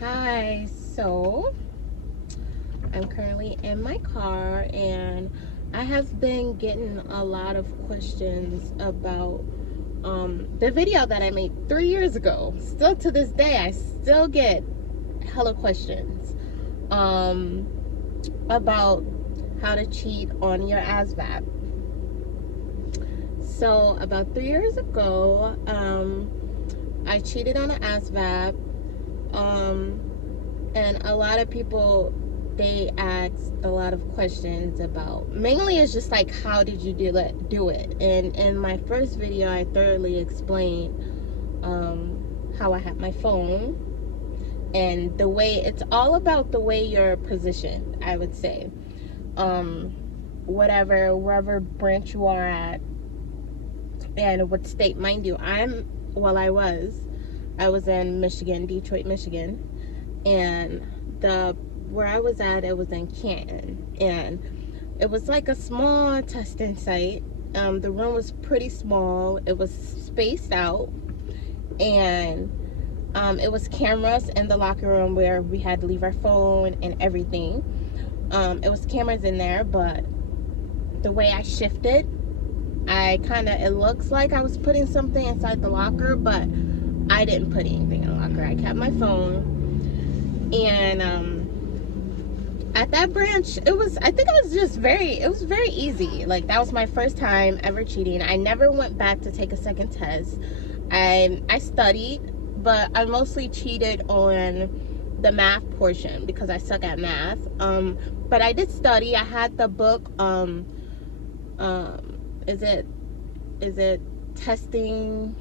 Hi, so I'm currently in my car and I have been getting a lot of questions about the video that I made 3 years ago. Still to this day, I still get hella questions um, about how to cheat on your Asvab. So about 3 years ago, I cheated on an Asvab. And a lot of people, they asked a lot of questions about, mainly it's just like, how did you do it. And in my first video I thoroughly explained how I had my phone, and the way, it's all about the way you're positioned, I would say. Wherever branch you are at and what state, mind you, I was in Michigan, Detroit, Michigan, and where I was at, it was in Canton, and it was like a small testing site. The room was pretty small. It was spaced out, and it was cameras in the locker room where we had to leave our phone and everything. It was cameras in there, but the way I shifted, it looks like I was putting something inside the locker, but I didn't put anything in the locker. I kept my phone. And at that branch, it was very easy. Like, that was my first time ever cheating. I never went back to take a second test. I studied, but I mostly cheated on the math portion because I suck at math. But I did study. I had the book, is it testing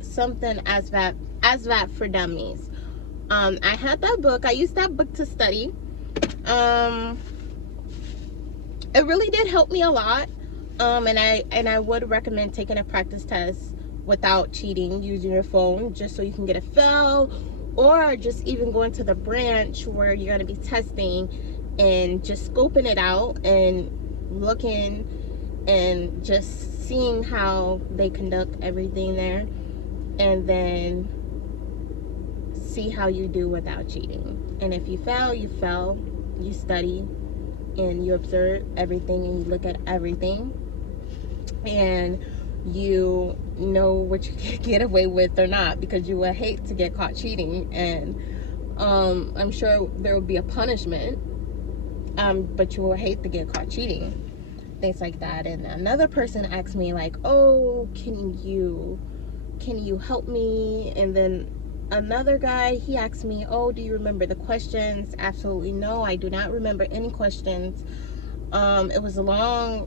something, Asvab for Dummies. I had that book. I used that book to study. It really did help me a lot. And I would recommend taking a practice test without cheating, using your phone, just so you can get a feel, or just even going to the branch where you're going to be testing and just scoping it out and looking and just seeing how they conduct everything there, and then see how you do without cheating. And if you fail, you fail. You study and you observe everything and you look at everything, and you know what you can get away with or not, because you would hate to get caught cheating. And I'm sure there would be a punishment, but you will hate to get caught cheating, things like that. And another person asked me like, oh, can you help me? And then another guy, he asked me, oh, do you remember the questions? Absolutely no, I do not remember any questions. It was a long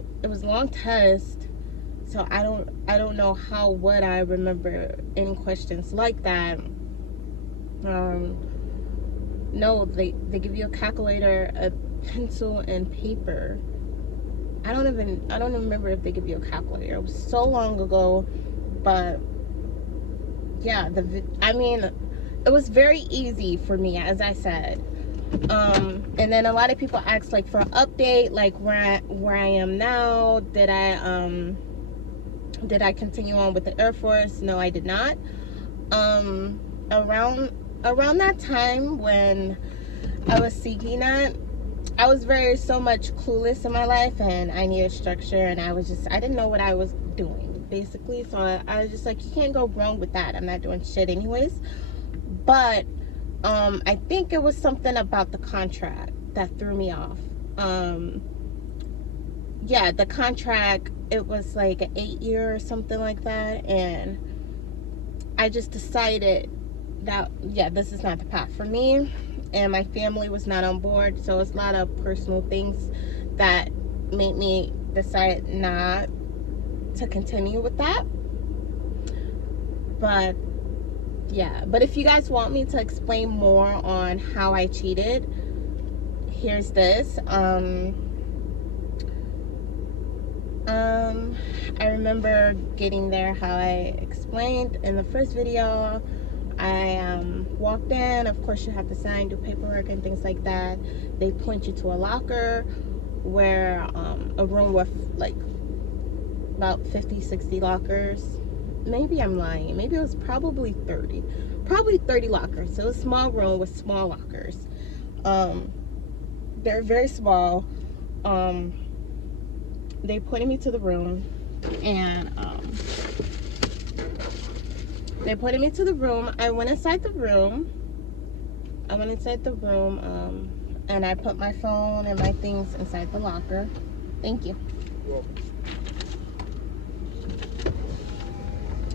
test, so I don't know how would I remember any questions like that. No, they give you a calculator, a pencil, and paper. I don't remember if they give you a calculator. It was so long ago, but yeah, it was very easy for me, as I said. And then a lot of people ask like for an update, like where I am now. Did I continue on with the Air Force? No, I did not. Around that time when I was seeking that, I was so much clueless in my life, and I needed structure, and I didn't know what I was doing, basically. So I was just like, you can't go wrong with that. I'm not doing shit anyways. But I think it was something about the contract that threw me off. Yeah, the contract, it was like an 8-year or something like that, and I just decided that, yeah, this is not the path for me, and my family was not on board. So it's a lot of personal things that made me decide not to continue with that. But yeah, but if you guys want me to explain more on how I cheated, here's this. I remember getting there how I explained in the first video. I walked in. Of course, you have to sign, do paperwork and things like that. They point you to a locker where a room with like about 50-60 lockers. Maybe I'm lying. Maybe it was probably 30. probably 30 lockers. So a small room with small lockers. They're very small. They pointed me to the room, and they pointed me to the room. I went inside the room. And I put my phone and my things inside the locker. Thank you. You're welcome.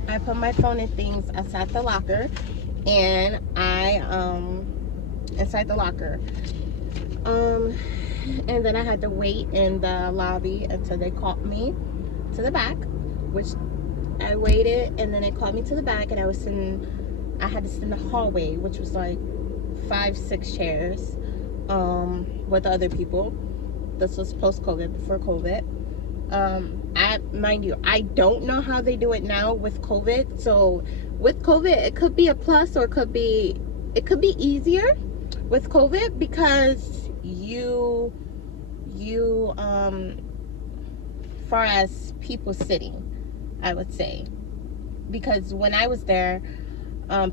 I put my phone and things inside the locker, and inside the locker. And then I had to wait in the lobby until they called me to the back, which I waited, and then they called me to the back, and I had to sit in the hallway, which was like 5-6 chairs, with other people. This was post-COVID, before COVID. Mind you, I don't know how they do it now with COVID. So with COVID, it could be a plus, or it could be easier with COVID, because far as people sitting, I would say, because when I was there,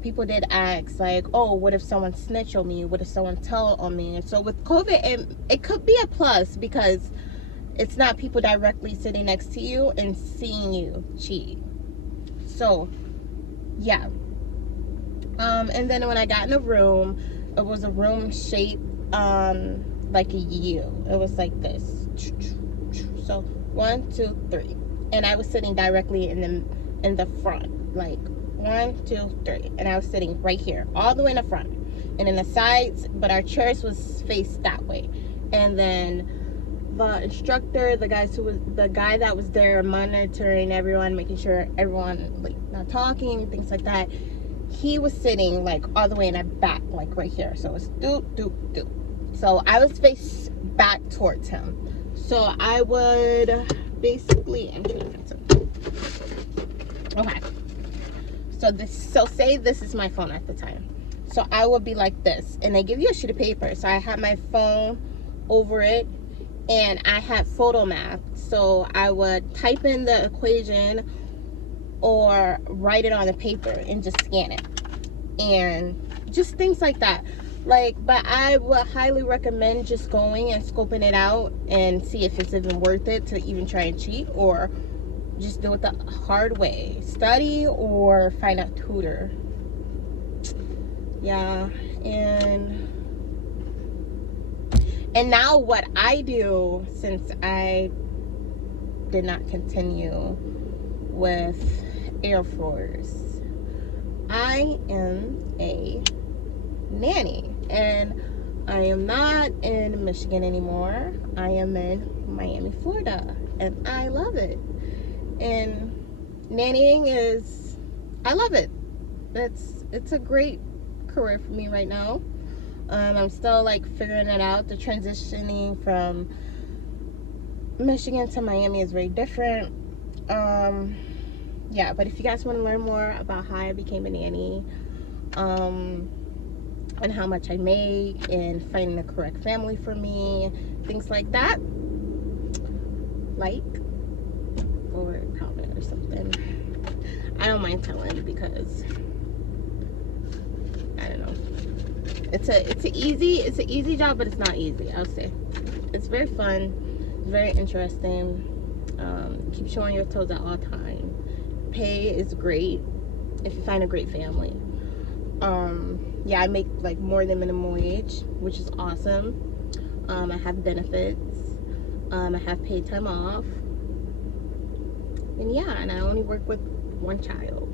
people did ask, like, oh, what if someone snitch on me? What if someone tell on me? And so with COVID, it could be a plus, because it's not people directly sitting next to you and seeing you cheat. So, yeah. And then when I got in the room, it was a room shaped like a U. It was like this. So 1, 2, 3, and I was sitting directly in the front, like 1, 2, 3, and I was sitting right here, all the way in the front, and in the sides, but our chairs was faced that way. And then the instructor, the guy that was there monitoring everyone, making sure everyone like not talking, things like that, he was sitting like all the way in the back, like right here. So it's doop doop doop. So I was faced back towards him. So I would basically, okay. So say this is my phone at the time. So I would be like this, and they give you a sheet of paper. So I had my phone over it, and I had photo math. So I would type in the equation or write it on the paper and just scan it, and just things like that. But I would highly recommend just going and scoping it out and see if it's even worth it to even try and cheat, or just do it the hard way. Study or find a tutor. Yeah. And now what I do, since I did not continue with Air Force, I am a nanny, and I am not in Michigan anymore. I am in Miami, Florida, and I love it. And nannying I love it. It's a great career for me right now. I'm still like figuring it out. The transitioning from Michigan to Miami is very different. Yeah, but if you guys want to learn more about how I became a nanny, and how much I make, and finding the correct family for me, things like that, like or comment or something. I don't mind telling, because I don't know. It's an easy job, but it's not easy. I'll say it's very fun, very interesting. Keep showing your toes at all time. Pay is great if you find a great family. Yeah, I make like more than minimum wage, which is awesome. I have benefits. I have paid time off. And yeah, and I only work with one child.